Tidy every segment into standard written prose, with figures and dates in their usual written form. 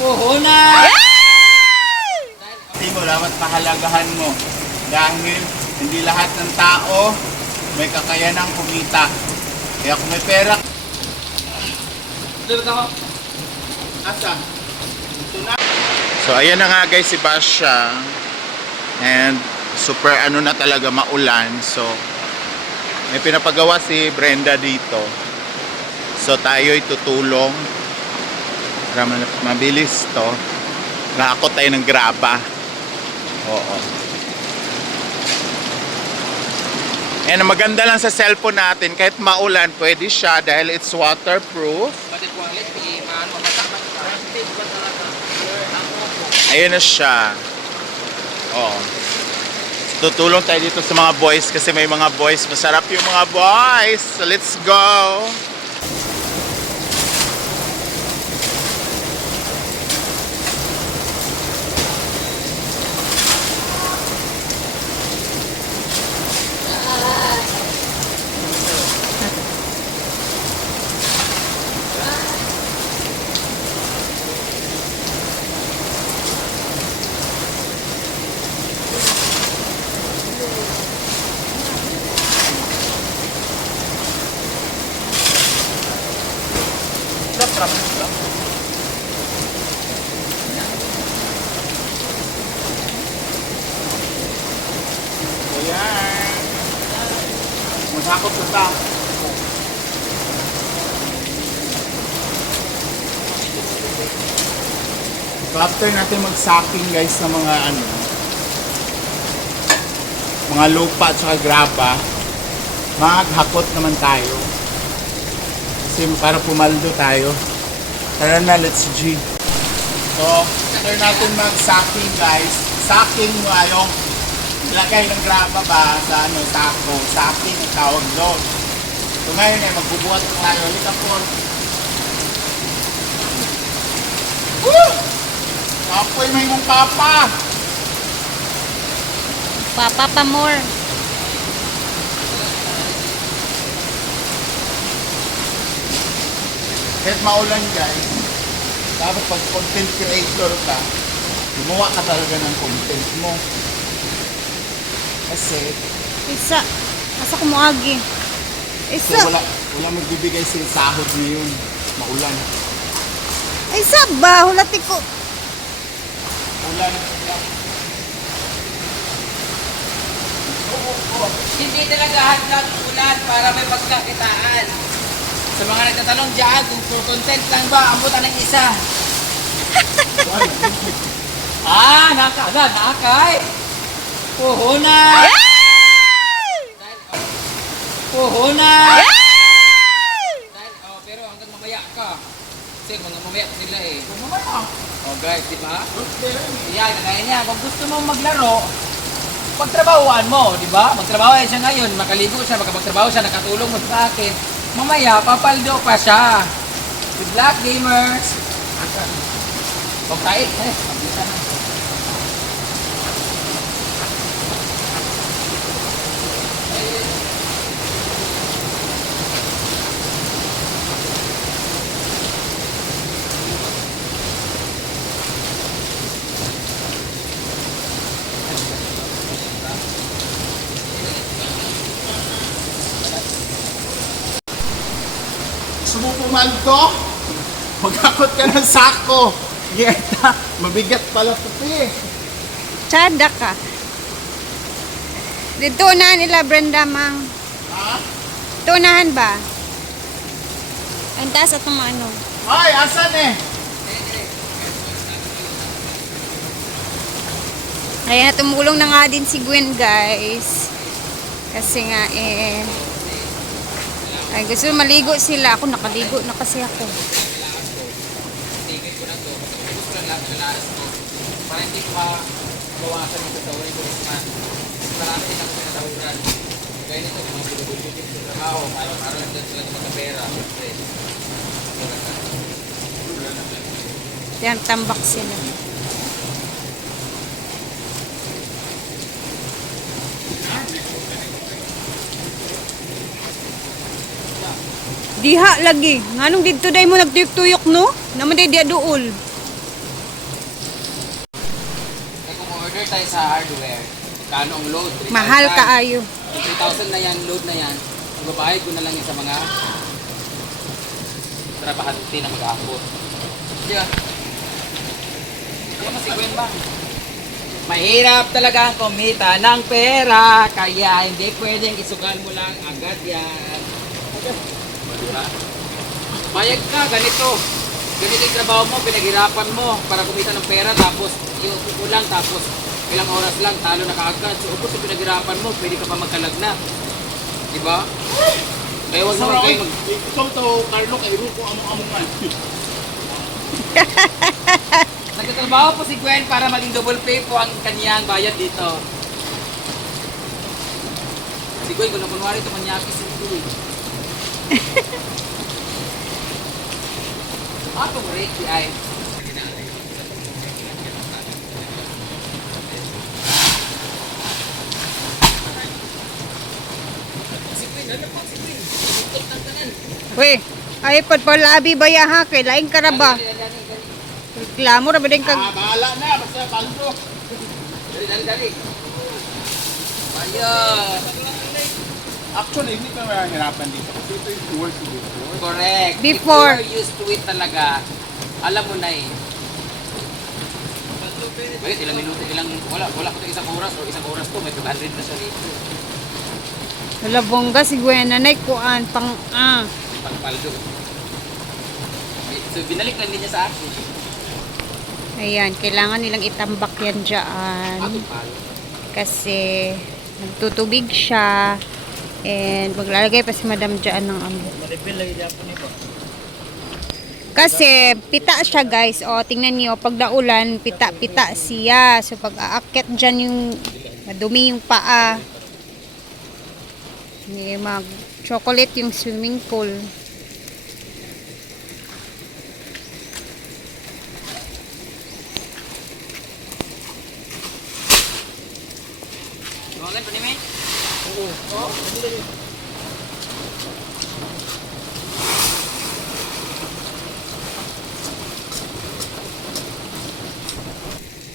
Puhunan! Hindi mo dapat pahalagahan mo dahil hindi lahat ng tao may kakayanang kumita. Kaya kung may pera, asa? Ito na. So ayan na nga guys si Basha. And super ano na talaga maulan. So may pinapagawa si Brenda dito. So tayo'y tutulong para mabilis to. Nakakot tayo ng graba. Oo. And maganda lang sa cellphone natin, kahit maulan, pwede siya dahil it's waterproof. Ayun na siya. Oo. Tutulong tayo dito sa mga boys kasi may mga boys. Masarap yung mga boys. So let's go! Ayan. Masakot sa ta. So after natin mag-sacking guys ng mga mga lupa at saka graba, maghakot naman tayo. Kasi para pumaldo tayo. Tara na, let's G. So, after natin mag-sacking guys, sacking mo yung ilagay ng graba ba sa tako. Sacking ang tawag doon. So ngayon magbubuhat na tayo. Halika po. Woo! Apoy may mong papa. Papa pa more. Kahit maulan guys, dapat pag content creator ka, gumawa ka talaga ng content mo. Kasi, Asa kumuagi. so wala magbibigay sa sahod ngayon. Maulan. Ba? Hulati ko. Ulan. Hindi talaga hadlang ulan para may pagkakitaan. Sa mga nagtatanong dyan, kung for content lang ba, abutan ng isa. Nakakay. Puhunan! Puhunan! Pero hanggang mamaya ka. Kasi hanggang mamaya pa sila eh. Oh guys, di ba? Yan, kagaya niya. Kung gusto mo maglaro, pagtrabahuan mo, di ba? Magtrabaho siya ngayon, makaligo siya, magtrabaho siya, nakatulong mo sa akin. Mamaya, papaldo pa siya. Good luck, gamers! Huwag tayo, pagkita na. Gusto mo pumaldo? Magkakot ka ng sako. Geta, mabigat pala ito eh. Tsada ka. Dito na nila Brenda mang. Ha? Tunahan ba? Ang taas at ano. Ay, asan eh? Kaya tumulong na nga din si Gwen guys. Kasi nga ay gusto maligo sila. Ako nakaligo na kasi ako. Tigil ko na to. Gusto ko lang lahat na lahat mo. Para hindi ko mabawasan yung sasawarin ko rin man. Marami din ako sinatawaran. Kaya nito, mga bulubulubin sa trabaho. Para lang dyan sila sa pera. Yan, tambak sila. Diha lagi. Nganong dito day mo nagtuyok-tuyok no? Naman day dia duol. tayo sa hardware. Kano ang load? 3,000. Mahal kaayo. Yung 3,000 na yan, load na yan. Magbabayad ko na lang yun sa mga trabahante na mag-aakot. Di ba? Kaya mas Gwen ba? Mahirap talaga ang kumita ng pera, kaya hindi pwedeng isugal mo lang agad yan. Diba? Bayag ka, ganito. Ganito yung trabaho mo, pinaghirapan mo para kumita ng pera, tapos iupo ko lang, tapos ilang oras lang, talo na kaagad. So, upos yung pinaghirapan mo, pwede ka pa magkalag na. Diba? Kaya huwag naman kayo mag... Ikaw to, Carlo, kay Ruko, among-amungan. Nagtatrabaho po si Gwen para maging double pay po ang kaniyang bayad dito. Si Gwen, kung nakunwari ito, manyakis ito eh. Ako mo rin, si Ay. Si Gwen, ano po si Gwen? Tutok ng tanan. We, ay palabi ba ya ha? Kay laing ka ra ba? Dali, dali, dali. Reklamo ra ba din kag Bahala na, basta paldo. Dali, dali, dali. Bayad. Actually, hindi ka mahirapan dito kasi ito yung work dito. Correct. Before. If you are used to it talaga, alam mo na eh. Bakit ilang minuto, wala ko ito isang oras o isang oras to, may 200 na siya dito. Wala bongga si Gwen nanay kuan pang Pagpaldo. So, binalik lang din niya sa akin. Ayan, kailangan nilang itambak yan dyan. Palo. Kasi nagtutubig siya. And maglalagay pa si Madam dyan ng kasi pita siya guys. O, tingnan niyo, pag naulan, pita-pita siya. So, pag aakyat dyan yung madumi yung paa. Hindi mag-chocolate yung swimming pool. Tumangan pa ni May?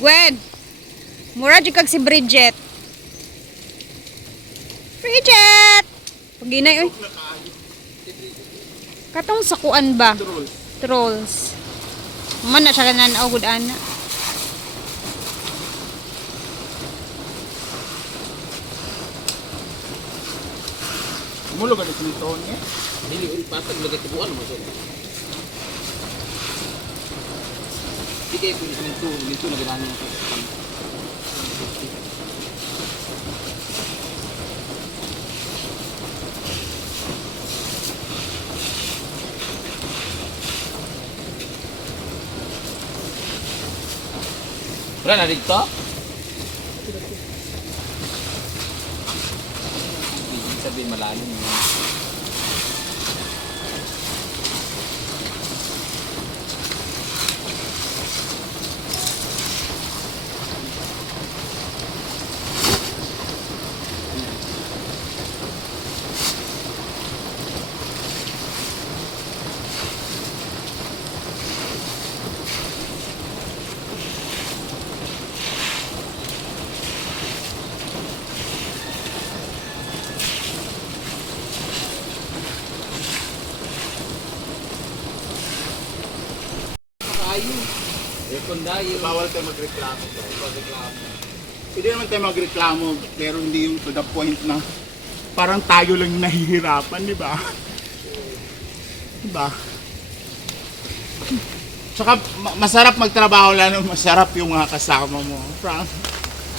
Gwen! Mura dyan kag si Bridget. Bridget! Paginay, oy. Katong sakuan ba? Trolls. Man na siya ganaan o good ana. Mulo ka dito nito niya. Dili, patag lagay tibuan mo. Hindi kayo minto na gano'n yung wala na dito? Ibig sabihin malalim yun. Ayo. Aircon dayo. Bawal tayo magreklamo. Hindi naman tayo magreklamo, pero hindi yung to the point na parang tayo lang yung nahihirapan, di ba? Di ba? Tsaka masarap magtrabaho lalo, masarap yung mga kasama mo. Frank.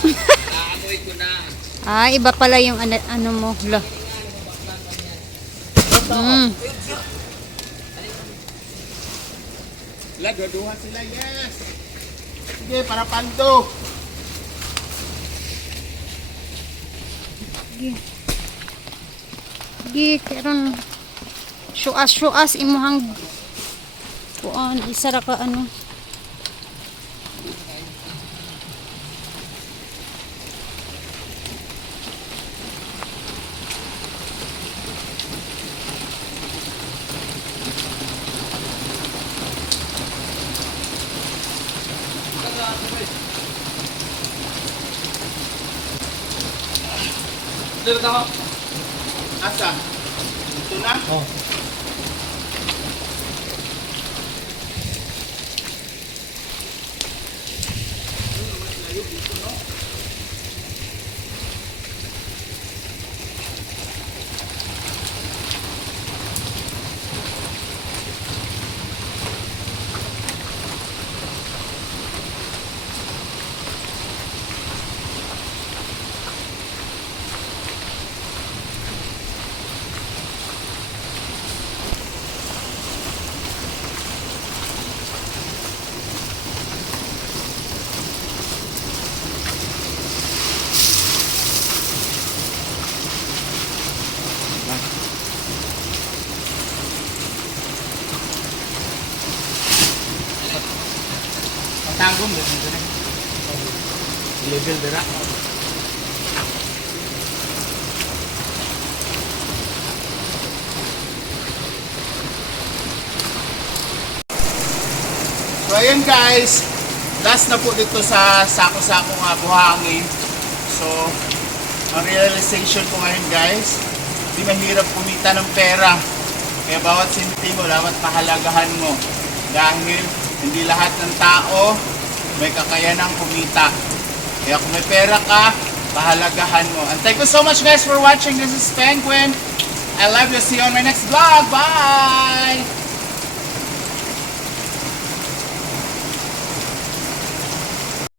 Naamoy ko na. Iba pala yung ano mo. Lo. Gaduhan sila, yes! Sige, para panto! Sige, karon syuas imuhang kuan isa ra ka ano. Dito ako. Asa? Ito na? Oh. Tanggung dito na. Level dira. So ayun guys, last na po dito sa sako-sako nga buhangin. So, ang realization ko ngayon guys, di mahirap kumita ng pera. Kaya bawat sentimo, dapat pahalagahan mo. Dahil hindi lahat ng tao may kakayanang kumita. Kaya kung may pera ka, pahalagahan mo. And thank you so much guys for watching. This is Penguin. I love you. See you on my next vlog. Bye!